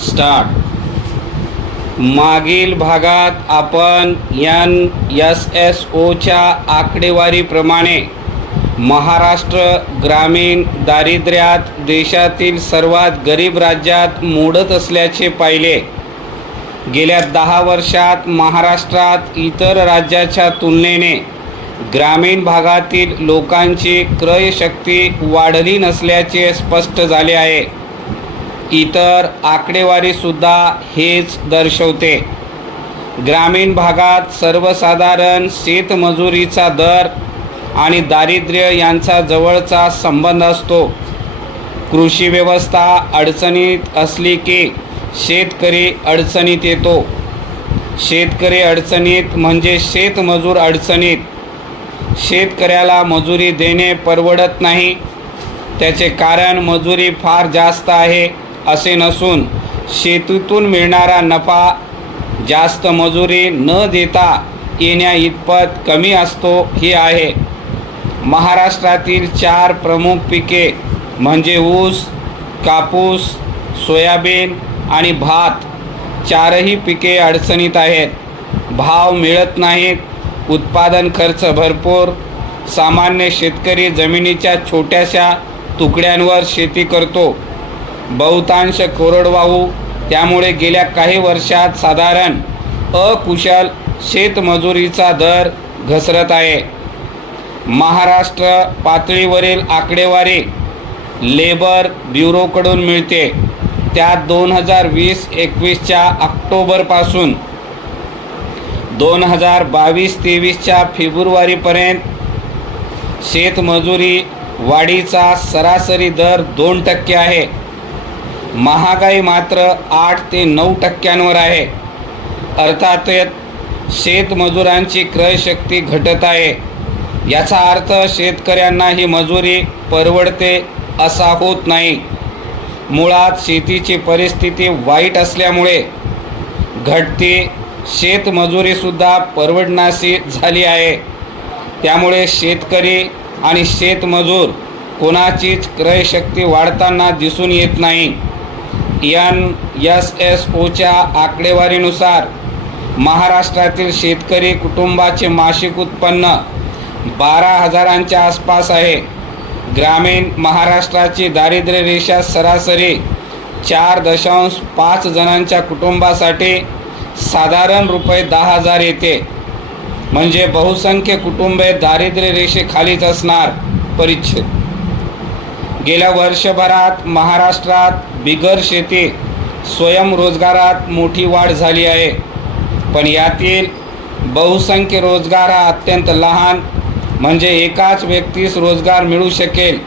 Start. मागील भागात आपण NSSOच्या आकडेवारीप्रमाणे महाराष्ट्र ग्रामीण दारिद्र्यात देशातील सर्वात गरीब राज्यात मोडत असल्याचे पाहिले. गेल्या 10 वर्षात महाराष्ट्रात इतर राज्याच्या तुलनेने ग्रामीण भागातील लोकांची क्रयशक्ती वाढली नसल्याचे स्पष्ट झाले आहे. इतर आकडेवारीसुद्धा हेच दर्शवते. ग्रामीण भागात सर्वसाधारण शेतमजुरीचा दर आणि दारिद्र्य यांचा जवळचा संबंध असतो. कृषी व्यवस्था अडचणीत असली की शेतकरी अडचणीत येतो. शेतकरी अडचणीत म्हणजे शेतमजूर अडचणीत. शेतकऱ्याला मजुरी देणे परवडत नाही. त्याचे कारण मजुरी फार जास्त आहे असे नसून शेतीतून मिळणारा नफा जास्त मजुरी न देता येण्या इतपत कमी असतो हे आहे. महाराष्ट्रातील 4 प्रमुख पिके म्हणजे ऊस, कापूस, सोयाबीन आणि भात, 4ही पिके अडचणीत आहेत. भाव मिळत नाहीत. उत्पादन खर्च भरपूर. सामान्य शेतकरी जमिनीच्या छोट्याशा तुकड्यांवर शेती करतो. बहुतांश कोरडवाहू, त्यामुळे गेल्या काही वर्षात साधारण अकुशल शेतमजुरीचा दर घसरत आहे. महाराष्ट्र पातळीवरील आकडेवारी लेबर ब्युरोकडून मिळते. त्यात 2020-21च्या ऑक्टोबरपासून 2022-23च्या फेब्रुवारीपर्यंत शेतमजुरी वाढीचा सरासरी दर 2% आहे. महागाई मात्र 8 ते 9% आहे. अर्थातच शेतमजुरांची क्रयशक्ती घटत आहे. याचा अर्थ शेतकऱ्यांना ही मजुरी परवडते असा होत नाही. मुळात शेतीची परिस्थिती वाईट असल्यामुळे घटती शेतमजुरीसुद्धा परवडणारी झाली आहे. त्यामुळे शेतकरी आणि शेतमजूर कोणाचीच क्रयशक्ती वाढताना दिसून येत नाही. NSSOच्या आकडेवारीनुसार महाराष्ट्रातील शेतकरी कुटुंबाचे मासिक उत्पन्न 12,000च्या आसपास आहे. ग्रामीण महाराष्ट्राची दारिद्र्य रेषा सरासरी 4.5 जणांच्या कुटुंबासाठी साधारण ₹10,000 येते. म्हणजे बहुसंख्य कुटुंबे दारिद्र्य रेषेखालीच असणार. परिच्छेद. गेल्या वर्षभरात महाराष्ट्रात बिगर शेती स्वयंरोजगारात मोठी वाढ झाली आहे. पण यातील बहुसंख्य रोजगार हा अत्यंत लहान, म्हणजे एकाच व्यक्तीस रोजगार मिळू शकेल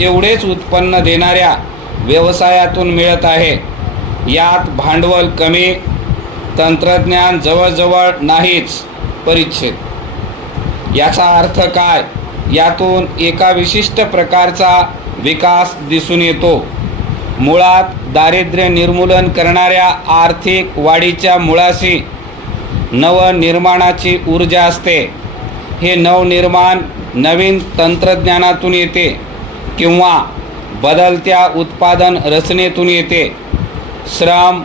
एवढेच उत्पन्न देणाऱ्या व्यवसायातून मिळत आहे. यात भांडवल कमी, तंत्रज्ञान जवळजवळ नाहीच. परिच्छेद. याचा अर्थ काय? यातून एका विशिष्ट प्रकारचा विकास दिसून येतो. मुळात दारिद्र्य निर्मूलन करणाऱ्या आर्थिक वाढीच्या मुळाशी नवनिर्माणाची ऊर्जा असते. हे नवनिर्माण नवीन तंत्रज्ञानातून येते किंवा बदलत्या उत्पादन रचनेतून येते. श्रम,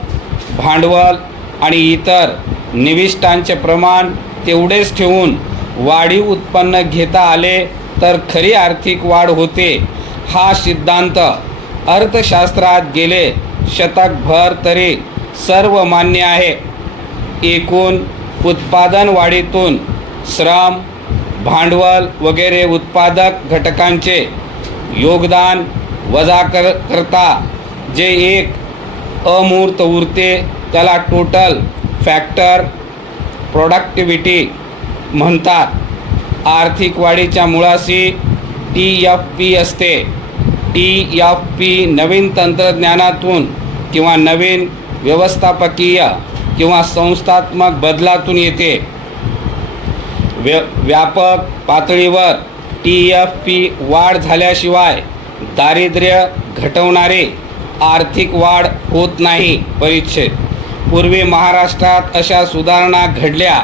भांडवल आणि इतर निविष्ठांचे प्रमाण तेवढेच ठेवून वाढीव उत्पन्न घेता आले तर खरी आर्थिक वाढ होते. हा सिद्धांत अर्थशास्त्रात गेले शतकभर तरी सर्व मान्य आहे. एकूण उत्पादन वाढीतून श्रम, भांडवल वगैरे उत्पादक घटकांचे योगदान वजा करता जे एक अमूर्त उरते त्याला टोटल फॅक्टर प्रोडक्टिव्हिटी म्हणतात. आर्थिक वाढीच्या मुळाशी TFP असते. TFP नवीन तंत्रज्ञानातून किंवा नवीन व्यवस्थापकीय किंवा संस्थात्मक बदलातून येते. व्यापक पातळीवर TFP वाढ झाल्याशिवाय दारिद्र्य घटवणारे आर्थिक वाढ होत नाही. परिच्छेद. पूर्वी महाराष्ट्रात अशा सुधारणा घडल्या.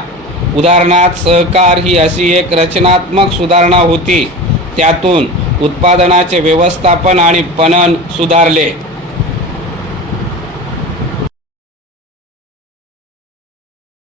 उदाहरणार्थ सहकार ही अशी एक रचनात्मक सुधारणा होती. त्यातून उत्पादनाचे व्यवस्थापन आणि पणन सुधारले.